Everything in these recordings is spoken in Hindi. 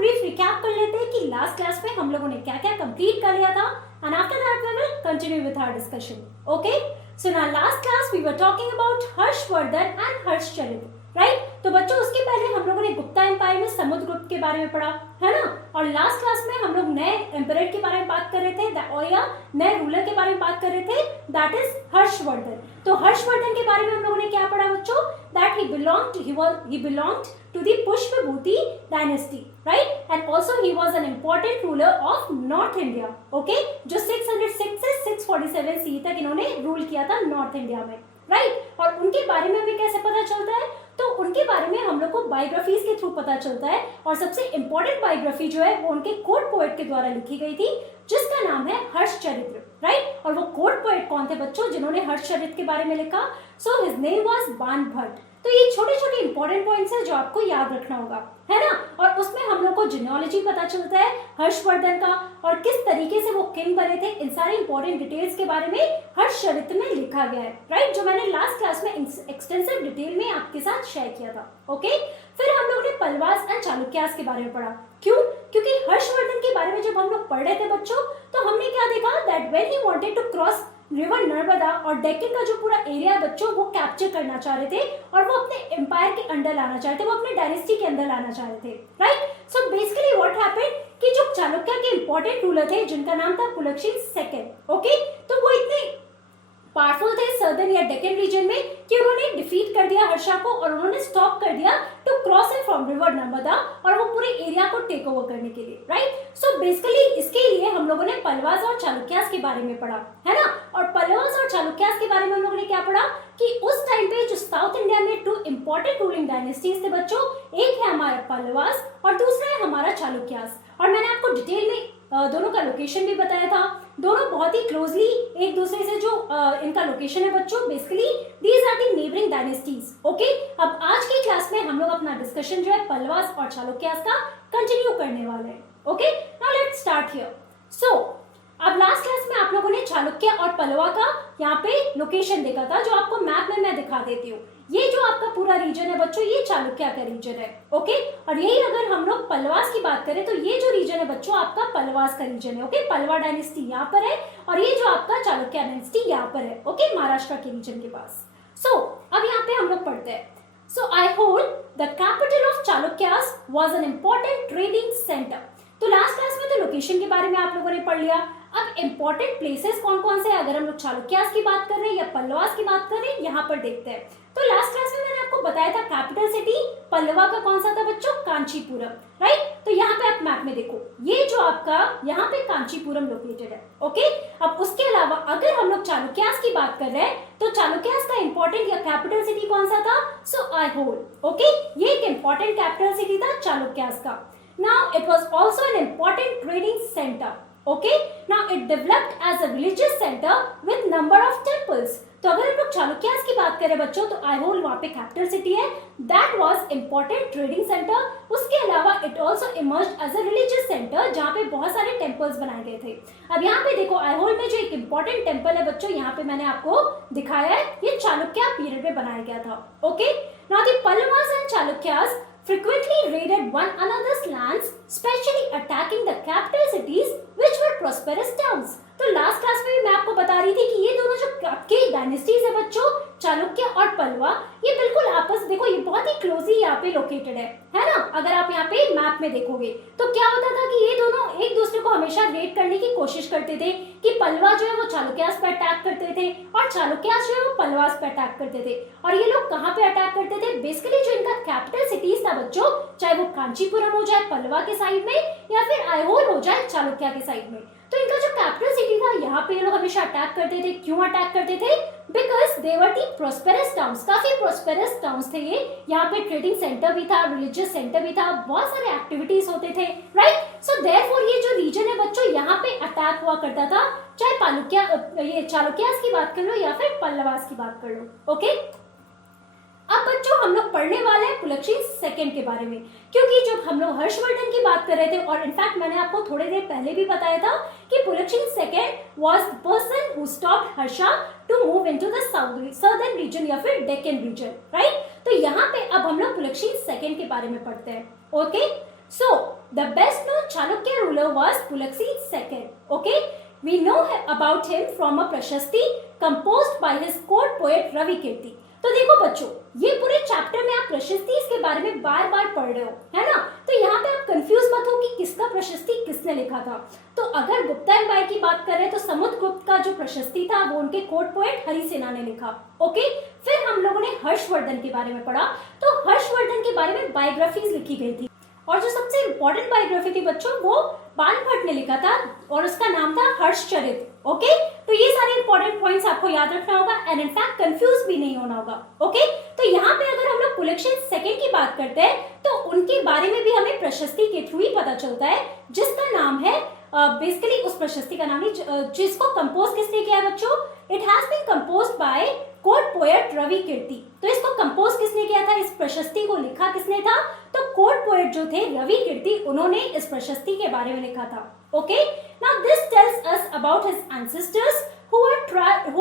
ब्रीफ रिकैप कर लेते हैं कि लास्ट क्लास में हम लोगों ने क्या क्या कंप्लीट कर लिया था, and after that we will continue with our discussion. Okay, so now last class we were talking about Harshavardhana and Harshacharita, right. तो बच्चों उसके पहले हम लोगों ने गुप्ता एम्पायर में समुद्रगुप्त के बारे में पढ़ा, है ना. और लास्ट क्लास में हम लोग नए एम्परर के बारे में बात कर रहे थे, और या नए रूलर के बारे में बात कर रहे थे, दैट इज हर्षवर्धन. तो हर्षवर्धन के बारे में हम लोगों ने क्या पढ़ा बच्चों, that he belonged to the Pushpabhuti dynasty, right, and also he was an important ruler of North India. Okay, जो 606 से 647 CE तक इन्होंने रूल किया था नॉर्थ इंडिया में, राइट. और उनके बारे में हमें कैसे पता चलता है, तो उनके बारे में हम लोग को बायोग्राफीज के थ्रू पता चलता है. और सबसे इंपॉर्टेंट बायोग्राफी जो है वो उनके कोर्ट पोएट के द्वारा लिखी गई थी, जिसका नाम है हर्षचरित्र, राइट. और वो कोर्ट पोएट कौन थे बच्चों जिन्होंने हर्षचरित्र के बारे में लिखा, सो हिज नेम वाज बाण भट्ट. तो ये छोटे छोटे इंपॉर्टेंट पॉइंट्स हैं जो आपको याद रखना होगा, है ना. और उसमें हम लोग को जिनोलॉजी पता चलता है हर्षवर्धन का, और किस तरीके से वो किंग बने थे, इन सारे इंपॉर्टेंट डिटेल्स के बारे में हर्षचरित्र में लिखा गया है, राइट, जो मैंने लास्ट क्लास में एक्सटेंसिव डिटेल में आपके साथ शेयर किया था. ओके, फिर हम लोगों ने पल्लवास एंड चालुक्यास के बारे में पढ़ा. क्यों? क्योंकि हर्षवर्धन के बारे में जब हम लोग पढ़ रहे थे बच्चों, तो हमने क्या देखा, that when he wanted to cross river Narmada और डेक्कन का जो पूरा एरिया है बच्चों, वो कैप्चर करना चाह रहे थे और वो अपने एम्पायर के अंडर लाना चाह रहे थे, वो अपने डायनेस्टी के अंदर लाना चाह रहे थे, right. So basically what happened कि जो चालुक्य के इंपॉर्टेंट रूलर थे जिनका नाम था पुलकेशिन सेकंड, ओके, तो वो इतने पावरफुल थे सदर्न या डेक्कन रीजन में कि उन्होंने डिफीट कर दिया हर्षा को, और उन्होंने स्टॉप कर दिया to cross in from river Narmada, और वो पूरे एरिया को टेक ओवर करने के लिए, राइट. सो बेसिकली इसके लिए हम लोगों ने पल्लवास और चालुक्यास के बारे में पढ़ा, है ना. और पल्लवास और चालुक्यास के बारे में हम लोगों ने क्या पढ़ा कि उस टाइम पे जो साउथ इंडिया में टू इंपॉर्टेंट रूलिंग डायनेस्टीज थे बच्चों, एक है हमारा पल्लवास और दूसरा है हमारा चालुक्यास. और मैंने आपको डिटेल में दोनों का लोकेशन भी बताया था. दोनों बहुत ही क्लोजली एक दूसरे से जो इनका लोकेशन है बच्चों, basically these are the neighbouring dynasties. Okay, अब आज की क्लास में हम लोग अपना डिस्कशन जो है पल्लवास और चालुक्यास का कंटिन्यू करने वाले हैं. Okay, now let's start here. So अब लास्ट क्लास में आप लोगों ने चालुक्य और पल्लवा का यहाँ पे लोकेशन देखा था, जो आपको मैप में मैं दिखा देती हूँ. ये जो आपका पूरा रीजन है बच्चों, ये चालुक्य का रीजन है. ओके, और यही अगर हम लोग पल्लवास की बात करें तो ये जो रीजन है बच्चों आपका पल्लवास का रीजन है. ओके, पल्लवा डायनेस्टी यहाँ पर है और ये जो आपका चालुक्य डायनेस्टी यहाँ पर है. ओके, महाराष्ट्र के रीजन के पास. सो अब यहाँ पे हम लोग पढ़ते हैं. So Aihole the capital of Chalukyas was an important trading center. तो लास्ट क्लास में तो लोकेशन के बारे में आप लोगों ने पढ़ लिया. अब इंपॉर्टेंट प्लेसेस कौन कौन से, अगर हम लोग चालुक्यास की बात कर रहे हैं या पल्लवास की बात कर रहे हैं, यहाँ पर देखते हैं. तो लास्ट क्लास में मैंने आपको बताया था कैपिटल सिटी पल्लवा का कौन सा था बच्चों, कांचीपुरम, राइट. तो यहाँ पे आप मैप में देखो, ये जो आपका यहाँ पे कांचीपुरम लोकेटेड है. ओके, अब उसके अलावा अगर हम लोग चालुक्यास की बात कर रहे हैं तो चालुक्यास का इंपॉर्टेंट या कैपिटल सिटी कौन सा था, सो आईहोल. ओके, ये एक इंपॉर्टेंट कैपिटल सिटी था चालुक्यास का. Now it was also an important trading center. Okay, now it developed as a religious center with number of temples. तो अगर हम लोग चालुक्यास की बात करें बच्चों, तो आईहोल वहाँ पे कैपिटल सिटी है, that was important trading centre. उसके अलावा it also emerged as a religious centre, जहाँ पे बहुत सारे टेम्पल्स बनाए गए थे. अब यहाँ पे देखो आईहोल में जो एक इंपॉर्टेंट टेम्पल है बच्चों, यहाँ पे मैंने आपको दिखाया है, ये चालुक्य पीरियड में बनाया गया था. Okay, now the Pallavas and Chalukyas frequently raided one another's lands, especially attacking the capital cities which were prosperous towns. तो लास्ट क्लास में भी मैं आपको बता रही थी कि ये दोनों जो आपके डायनेस्टीज है बच्चों, चालुक्य और पल्लवा, ये बिल्कुल आपस देखो ये बहुत ही क्लोजली यहाँ पे लोकेटेड है ना. अगर आप यहाँ पे मैप में देखोगे तो क्या होता था कि ये दोनों एक दूसरे को हमेशा रेड करने की कोशिश करते थे, कि पल्लवा जो है वो चालुक्यास पे अटैक करते थे और चालुक्यास जो है वो पल्लवास पे अटैक करते थे. और ये लोग कहाँ पे अटैक करते थे, बेसिकली जो इनका कैपिटल सिटीज था बच्चों, चाहे वो कांचीपुरम हो जाए पल्लवा के साइड में या फिर आईहोल हो जाए चालुक्य के साइड में. तो इनका जो कैपिटल सिटी था यहाँ पे ये लोग हमेशा अटैक करते थे. क्यों अटैक करते थे, because they were the prosperous towns, काफी प्रोस्पेरस टाउन्स थे ये. यहाँ पे ट्रेडिंग सेंटर भी था, रिलीजियस सेंटर भी था, बहुत सारे एक्टिविटीज होते थे, राइट. सो देयरफॉर ये जो रीजन है बच्चों, यहाँ पे अटैक हुआ करता था, चाहे ये चालुक्यास की बात कर लो या फिर पल्लवास की बात कर लो. ओके, अब बच्चों हम लोग पढ़ने वाले हैं पुलकेशिन सेकंड के बारे में, क्योंकि जब हम लोग हर्षवर्धन की बात कर रहे थे, और इनफैक्ट मैंने आपको थोड़ी देर पहले भी बताया था कि Pulakeshin second was the person who stopped Harsha to move into the southern region या फिर डेक्कन रीजन, राइट. तो यहाँ पे अब हम लोग पुलकेशिन सेकंड के बारे में पढ़ते हैं. Okay, so the best known Chalukya ruler was Pulakesit II. Okay, we know about him from a prashasti composed by his court poet Ravikirti. तो देखो बच्चों, ये पूरे चैप्टर में आप प्रशस्ति के बारे में बार बार पढ़ रहे हो, है ना? तो यहाँ पे आप कंफ्यूज मत हो कि किसका प्रशस्ति किसने लिखा था। तो अगर गुप्ता एम्पायर की बात करें तो समुद्रगुप्त का जो प्रशस्ति था वो उनके कोर्ट पोएट हरिसेना ने लिखा। ओके, फिर हम लोगों ने हर्षवर्धन के बारे में पढ़ा। तो हर्षवर्धन के बारे में बायोग्राफीज लिखी गई थी और जो सबसे इंपॉर्टेंट बायोग्राफी थी बच्चों वो बाणभट्ट ने लिखा था और उसका नाम था हर्षचरित। ओके, तो ये सारे इंपॉर्टेंट पॉइंट्स आपको याद रखना होगा एंड इनफैक्ट कंफ्यूज भी नहीं होना होगा। ओके, तो यहाँ पे अगर हम लोग पुलकेशिन सेकंड की बात करते हैं तो उनके बारे में भी हमें प्रशस्ति के थ्रू ही पता चलता है, जिसका नाम है बेसिकली उस प्रशस्ति का नाम है जिसको कंपोज किसने किया है बच्चों? It has been composed by court poet Ravikirti. तो इसको कंपोज किसने किया था? इस प्रशस्ति को लिखा किसने था? तो कोर्ट पोएट जो थे रविकीर्ति, उन्होंने इस प्रशस्ति के बारे में लिखा था। Okay, now this tells us about his ancestors who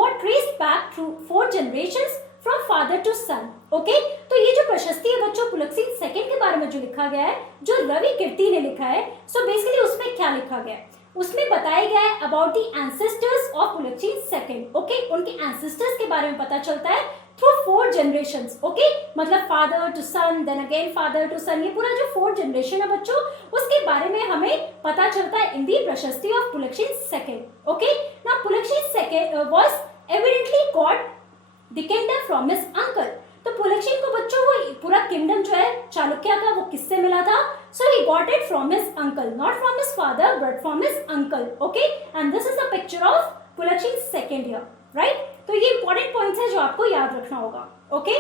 are traced back through 4 generations from father to son. Okay, तो ये जो प्रशस्ति है बच्चों पुलकेशिन सेकंड के बारे में जो लिखा गया है, जो रविकीर्ति ने लिखा है, सो बेसिकली उसमें क्या लिखा गया है? उसमें बताया गया है about the ancestors of Pulakeshin second. Okay, उनके एंसेस्टर्स के बारे में पता चलता है थ्रू 4 जनरेशंस। ओके, मतलब father to son, then again father to son, ये पूरा जो 4 जनरेशन है बच्चों उसके बारे में हमें पता चलता है इन दी प्रशस्ति of Pulakeshin second. Okay, now Pulakeshin second was evidently got the kingdom from his uncle. तो पुलकेशिन को बच्चों वो पूरा किंगडम जो है चालुक्य का वो किससे मिला था? So he got it from his uncle, not from his father but from his uncle. Okay, and this is the picture of Pulakeshin second here, right? तो ये इंपॉर्टेंट पॉइंट्स है जो आपको याद रखना होगा। Okay,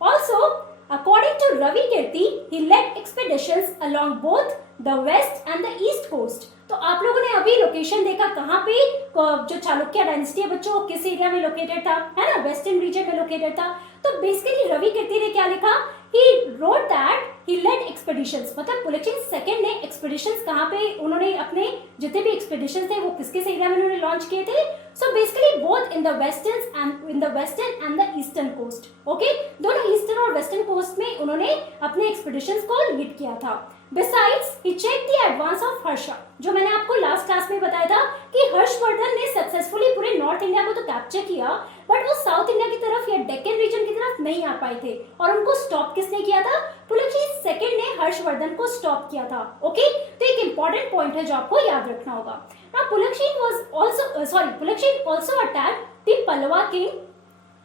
also according to Ravikirti he led expeditions along both the west and the east coast. तो आप लोगों ने अभी लोकेशन देखा कहाँ पे जो चालुक्य डायनेस्टी है बच्चों वो किस एरिया में लोकेटेड था, है ना? वेस्टर्न रीजन में लोकेटेड था। तो बेसिकली रविकीर्ति ने क्या लिखा? He wrote that he led expeditions, मतलब पुलकेशिन सेकंड ने एक्सपेडिशंस कहाँ पे उन्होंने अपने जितने भी एक्सपेडिशंस थे वो किस एरिया में उन्होंने लॉन्च किए थे? So basically both in the western and the eastern coast. Okay, दोनों ईस्टर्न और वेस्टर्न कोस्ट में उन्होंने अपने एक्सपेडिशंस को लीड किया था। Besides, he checked the advance of Harsha, जो मैंने आपको लास्ट क्लास में बताया था कि हर्षवर्धन ने सक्सेसफुली पूरे नॉर्थ इंडिया को तो कैप्चर किया बट वो साउथ इंडिया की तरफ या डेक्कन रीजन की तरफ नहीं आ पाए थे और उनको स्टॉप किसने किया था? पुलकेशिन सेकंड ने हर्षवर्धन को स्टॉप किया था। ओके, तो एक इंपॉर्टेंट पॉइंट है जो आपको याद रखना होगा। Now Pulakeshin also attacked the Pallava king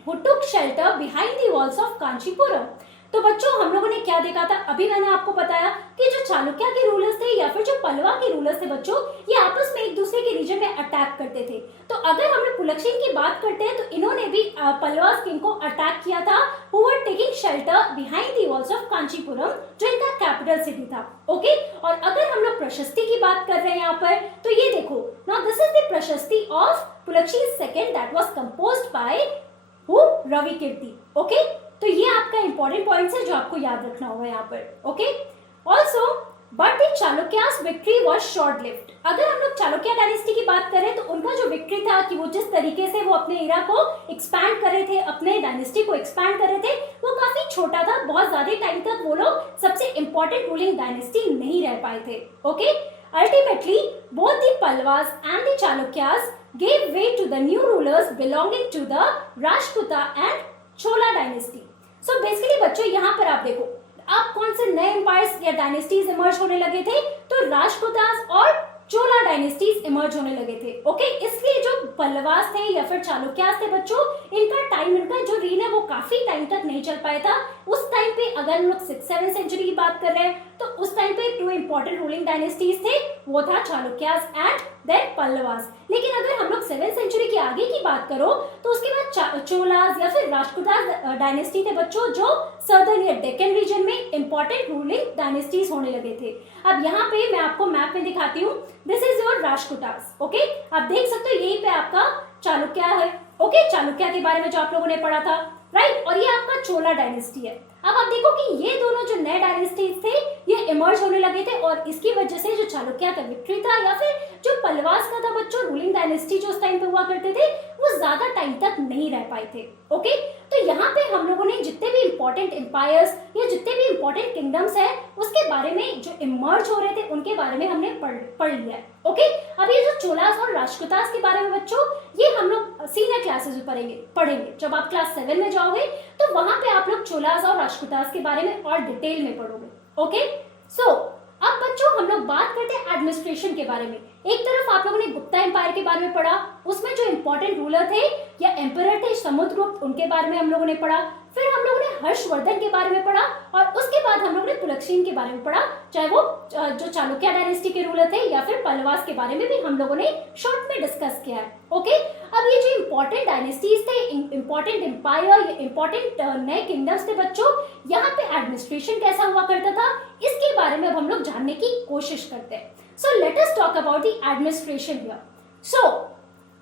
who took shelter behind the walls of Kanchipuram. तो बच्चों हम लोगों ने क्या देखा था? अभी मैंने आपको बताया कि जो चालुक्य के रूलर्स थे या फिर जो पल्लवा के रूलर्स थे बच्चों, ये आपस में एक दूसरे के रीजन में अटैक करते थे। तो अगर हम लोग पुलकेशिन की बात करते हैं तो इन्होंने भी पल्लवा किंग को अटैक किया था, who were taking shelter behind the walls of Kanchipuram, जो इनका कैपिटल सिटी था। ओके, और अगर हम लोग प्रशस्ति की बात कर रहे हैं यहाँ पर तो ये देखो, नाउ दिस इज द प्रशस्ति of Pulakeshin second that was composed by who? Ravikirti. Okay, तो ये आपका इंपॉर्टेंट पॉइंट्स है जो आपको याद रखना होगा यहाँ पर। Okay, also but the Chalukyas victory was short lived. अगर हम लोग चालुक्य डायनेस्टी की बात करें तो उनका जो विक्ट्री था कि वो जिस तरीके से वो अपने एरा को एक्सपैंड कर रहे थे, अपने डायनेस्टी को एक्सपैंड कर रहे थे, वो काफी छोटा था। बहुत ज्यादा टाइम तक वो लोग सबसे इंपॉर्टेंट रूलिंग डायनेस्टी नहीं रह पाए थे। Okay, ultimately both the Pallavas and the Chalukyas gave way to the new rulers belonging to the Rashtrakuta and Chola dynasty. So basically बच्चों यहाँ पर आप देखो अब कौन से नए एम्पायर्स या डायनेस्टीज इमर्ज होने लगे थे? तो राष्ट्रकूटास और चोला डायनेस्टीज इमर्ज होने लगे थे। ओके, इसलिए जो पल्लवास थे या फिर चालुक्यास थे बच्चों, इनका जो रीन है वो काफी टाइम तक नहीं चल पाया था। उस टाइम पे अगर हम लोग 6th-7th सेंचुरी की बात कर रहे हैं तो उस टाइम पे 2 इंपॉर्टेंट रूलिंग डायनेस्टीज थे, वो था चालुक्यास एंड देन पल्लवास। लेकिन अगर हम लोग 7th सेंचुरी के आगे की बात करो तो उसके बाद चोलास या फिर राष्ट्रकूटास डायनेस्टी थे बच्चों, जो सदर्न या डेक्कन रीजन में इंपॉर्टेंट रूलिंग डायनेस्टीज होने लगे थे। अब यहाँ पे मैं आपको मैप में दिखाती हूँ, this is your Rashtrakutas. Okay, आप देख सकते हो यहीं पे आपका चालुक्य है। ओके, चालुक्य के बारे में जो आप लोगों ने पढ़ा था, राइट, और ये आपका चोला डायनेस्टी है। अब आप देखो कि ये दोनों जो नए डायनेस्टीज थे ये इमर्ज इमर्ज होने लगे थे और इसकी वजह से जो चालुक्य का विक्ट्री था या फिर जो पल्लवास का था बच्चों रूलिंग डायनेस्टी जो उस टाइम पे हुआ करते थे वो ज्यादा टाइम तक नहीं रह पाए थे। ओके, तो यहाँ पे हम लोगों ने जितने भी इंपॉर्टेंट एम्पायर्स या जितने भी इंपॉर्टेंट किंगडम्स है उसके बारे में जो इमर्ज हो रहे थे उनके बारे में हमने पढ़ लिया है। ओके, अब ये जो चोलास और राष्ट्रकूटास के बारे में बच्चों ये हम लोग सीनियर क्लासेस में पढ़ेंगे। जब आप क्लास 7 में जाओगे तो वहां पे आप लोग चोलास और राष्ट्रकूटास के बारे में और डिटेल में पढ़ोगे। ओके, सो अब बच्चों हम लोग बात करते हैं एडमिनिस्ट्रेशन के बारे में। एक तरफ आप लोगों ने गुप्ता एम्पायर के बारे में पढ़ा, उसमें जो इंपॉर्टेंट रूलर थे या एम्परर थे समुद्रगुप्त उनके बारे में हम लोगों ने पढ़ा। फिर हम लोगों ने हर्षवर्धन के बारे में पढ़ा और उसके बाद हम लोगों ने पुलकेशिन के बारे में पढ़ा, चाहे वो जो चालुक्य डायनेस्टी के रूलर थे या फिर पल्लवास के बारे में भी हम लोगों ने शॉर्ट में डिस्कस किया है। ओके, अब ये जो इंपॉर्टेंट डायनेस्टीज थे, इंपॉर्टेंट एम्पायर या इंपॉर्टेंट नए किंगडम्स थे बच्चों, यहाँ पे एडमिनिस्ट्रेशन कैसा हुआ करता था इसके बारे में अब हम लोग जानने की कोशिश करते हैं। So let us talk about the administration here. So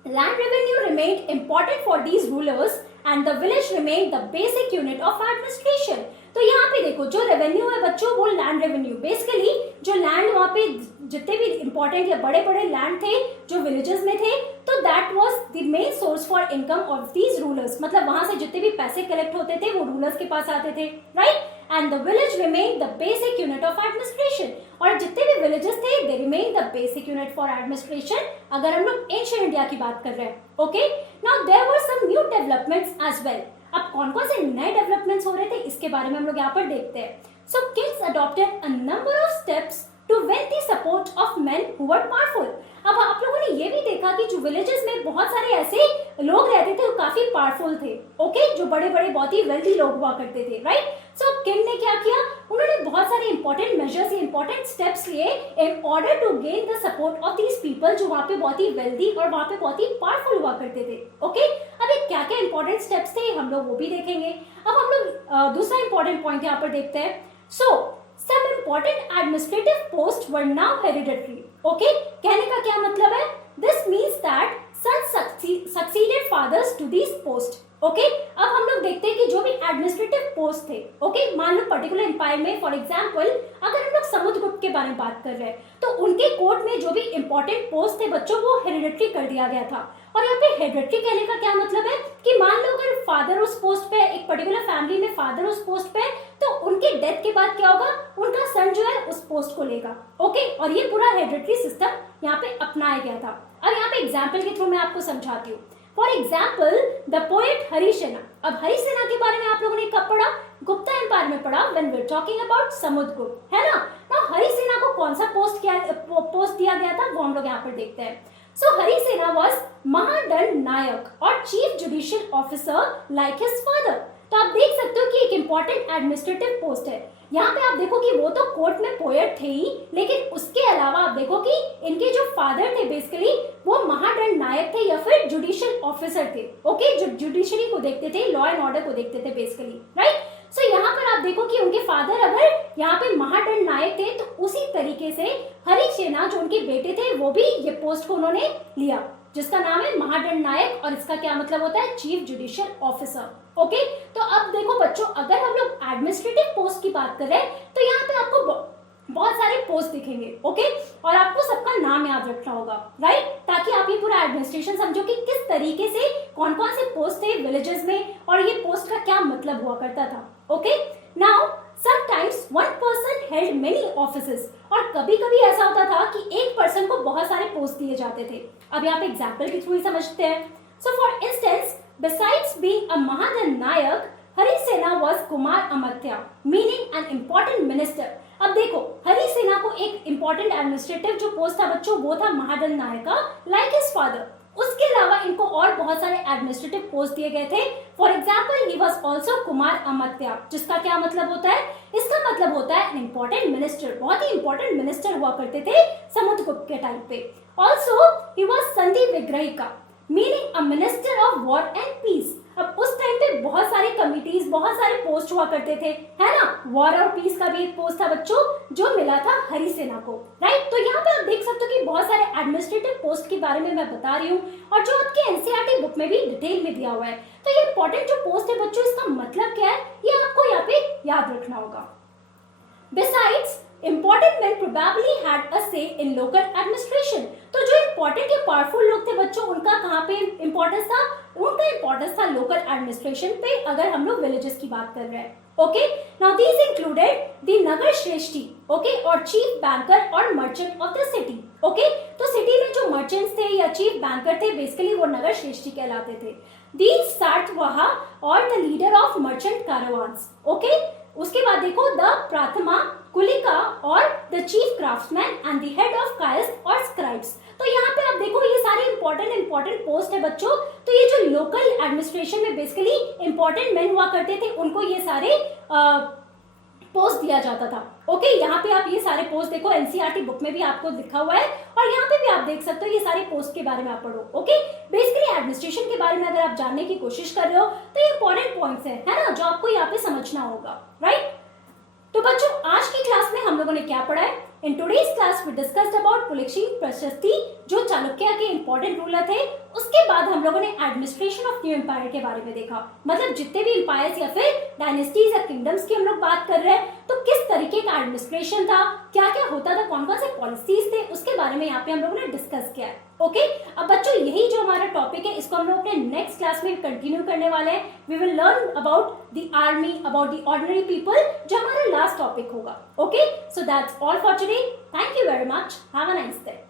land revenue remained important for these rulers and the village remained the basic unit of administration। तो यहाँ पे देखो जो रेवेन्यू है बच्चों वो लैंड रेवेन्यू बेसिकली जो लैंड वहाँ पे जितने भी इंपॉर्टेंट या बड़े बड़े लैंड थे जो विलेजेस में थे तो that was the main source for income of these rulers. मतलब वहां से जितने भी पैसे कलेक्ट होते थे वो रूलर्स के पास आते थे, right. And the village remain the basic unit of administration, और जितने भी विलेजेस थे they remain the basic unit for administration अगर हम लोग एंशिएंट इंडिया की बात कर रहे हैं। Okay, now there were some new developments as well. अब कौन कौन से नए डेवलपमेंट्स हो रहे थे इसके बारे में हम लोग यहाँ पर देखते हैं। So kings adopted a number of steps to win the support of men who were powerful. अब आप लोगों ने ये भी देखा कि जो विलेजेस में बहुत सारे ऐसे लोग रहते थे वो काफी पावरफुल थे। ओके, जो बड़े बड़े बहुत ही वेल्दी लोग हुआ करते थे, राइट। सो किंग ने क्या किया, उन्होंने बहुत सारे इंपॉर्टेंट मेजर्स इंपॉर्टेंट स्टेप्स लिए in order to gain the support of these people जो वहाँ पे बहुत ही वेल्दी और वहाँ पे बहुत ही पावरफुल हुआ करते थे। ओके, अब ये क्या क्या इंपॉर्टेंट स्टेप्स थे हम लोग वो भी देखेंगे। अब हम लोग दूसरा इंपॉर्टेंट पॉइंट यहाँ पर देखते हैं। सो some important administrative posts were now hereditary। Okay, कहने का क्या मतलब है, this means that sons succeeded fathers to these posts। Okay, अब हम लोग देखते हैं कि जो भी एडमिनिस्ट्रेटिव पोस्ट थे, ओके, मान लो पर्टिकुलर एम्पायर में फॉर एग्जांपल अगर हम लोग समुद्रगुप्त के बारे में बात कर रहे हैं तो उनके कोर्ट में जो भी इंपॉर्टेंट पोस्ट थे बच्चों वो हेरिडिटरी कर दिया गया था। और यहाँ पे हेरिडिटरी कहने का क्या मतलब है कि मान लो अगर फादर उस पोस्ट पे, एक पर्टिकुलर फैमिली में फादर उस पोस्ट पे, तो उनके डेथ के बाद क्या होगा, उनका सन जो है उस पोस्ट को लेगा। ओके, और ये पूरा हेरिडिटरी सिस्टम यहाँ पे अपनाया गया था। अब यहाँ पे एग्जाम्पल के थ्रू मैं आपको समझाती हूँ। For example the poet Harisena. अब हरिसेना के बारे में आप लोगों ने कब पढ़ा, गुप्ता एम्पायर में पढ़ा, when we are talking about Samudragupta, है ना। नाउ हरिसेना को कौन सा पोस्ट दिया गया था वो हम लोग यहाँ पर देखते हैं। सो हरिसेना वाज महादंड नायक और chief judicial officer like his father. तो आप देख सकते हो कि एक इंपॉर्टेंट एडमिनिस्ट्रेटिव पोस्ट है। यहाँ पे आप देखो कि वो तो कोर्ट में पोएट थे ही, लेकिन उसके अलावा आप देखो कि इनके जो फादर थे बेसिकली वो महादंड नायक थे या फिर जुडिशियल ऑफिसर थे। ओके, जो जुडिशरी को देखते थे, लॉ एंड ऑर्डर को देखते थे बेसिकली, राइट। सो यहाँ पर आप देखो कि उनके फादर अगर यहाँ पे महादंड नायक थे तो उसी तरीके से हरिसेना जो उनके बेटे थे वो भी ये पोस्ट को उन्होंने लिया जिसका नाम है महादंड नायक, और इसका क्या मतलब होता है, चीफ जुडिशियल ऑफिसर। ओके, तो अब देखो बच्चों अगर हम लोग एडमिनिस्ट्रेटिव पोस्ट की बात कर रहे हैं तो यहाँ पे आपको बहुत सारे पोस्ट दिखेंगे। ओके, और आपको सबका नाम याद रखना होगा, राइट, ताकि आप ये पूरा एडमिनिस्ट्रेशन समझो कि किस तरीके से कौन कौन से पोस्ट थे विलेजेस में और ये पोस्ट का क्या मतलब हुआ करता था। Okay, now sometimes one person held many offices, और कभी कभी ऐसा होता था कि एक पर्सन को बहुत सारे पोस्ट दिए जाते थे। अब यहाँ पे एग्जाम्पल के थ्रू ही समझते हैं। So for instance besides being a Mahadhan Nayak, Harisena was Kumar Amatya, meaning an important minister। अब देखो हरिसेना को एक इंपॉर्टेंट एडमिनिस्ट्रेटिव जो पोस्ट था बच्चों वो था महादंड नायक का, लाइक हिज फादर। उसके अलावा इनको और बहुत सारे एडमिनिस्ट्रेटिव पोस्ट दिए गए थे। For example he was also Kumar Amatya, जिसका क्या मतलब होता है, इसका मतलब होता है इंपॉर्टेंट मिनिस्टर, बहुत ही इंपॉर्टेंट मिनिस्टर हुआ करते थे समुद्रगुप्त के टाइम पे। Also he was Sandhi Vigrahika, meaning a minister of war and peace. अब उस टाइम पे बहुत सारे कमिटीज, बहुत सारे पोस्ट हुआ करते थे, है ना। वॉर और पीस का भी एक पोस्ट था बच्चों जो मिला था हरिसेना को, राइट। तो यहाँ पे आप देख सकते हो कि बहुत सारे एडमिनिस्ट्रेटिव पोस्ट के बारे में मैं बता रही हूँ और जो आपके एनसीईआरटी बुक में भी डिटेल में दिया हुआ है। तो ये इंपॉर्टेंट जो पोस्ट है बच्चों इसका मतलब क्या है ये आपको यहाँ पे याद रखना होगा। Besides, important men probably had a say in local administration. तो जो important या powerful लोग थे बच्चों, उनका कहाँ पे importance था? उनका importance था local administration पे, अगर हम लोग villages की बात कर रहे हैं. Okay, now these included the Nagar Shreshti, okay, और chief banker और merchant of the city. Okay, तो city में जो merchants थे या chief banker थे, basically वो नगर श्रेष्ठी कहलाते थे. These Satwaha और the leader of merchant caravans. Okay, उसके बाद देखो द प्राथमा कुलिका और the chief craftsman and the head of Kayastha और स्क्राइब्स. तो यहाँ पे आप देखो ये सारे इंपॉर्टेंट पोस्ट है बच्चों. तो ये जो लोकल एडमिनिस्ट्रेशन में बेसिकली इंपॉर्टेंट मेन हुआ करते थे, उनको ये सारे पोस्ट दिया जाता था. ओके, यहाँ पे आप ये सारे पोस्ट देखो, एनसीईआरटी बुक में भी आपको लिखा हुआ है और यहाँ पे भी आप देख सकते हो, ये सारे पोस्ट के बारे में आप पढ़ो. ओके, बेसिकली एडमिनिस्ट्रेशन के बारे में अगर आप जानने की कोशिश कर रहे हो तो ये इंपॉर्टेंट पॉइंट्स है ना, जो आपको यहाँ पे समझना होगा. राइट. तो बच्चों आज की क्लास में हम लोगों ने क्या पढ़ा है? In today's class we discussed about Pulakeshin Prashasti, जो चालुक्य के इंपॉर्टेंट रूलर थे. उसके बाद हम लोगों ने एडमिनिस्ट्रेशन ऑफ न्यू एम्पायर के बारे में देखा. मतलब जितने भी एम्पायर्स या फिर डायनेस्टीज या किंगडम्स की हम लोग बात कर रहे हैं, तो किस तरीके का एडमिनिस्ट्रेशन था, क्या क्या होता था, कौन कौन से पॉलिसीज थे, उसके बारे में यहाँ पे हम लोगों ने डिस्कस किया है. ओके, अब बच्चों यही जो हमारा टॉपिक है, इसको हम लोग अपने नेक्स्ट क्लास में कंटिन्यू करने वाले हैं. We will learn about the army, about the ordinary people, जो हमारा लास्ट टॉपिक होगा. Okay, so that's all for today. Thank you very much. Have a nice day.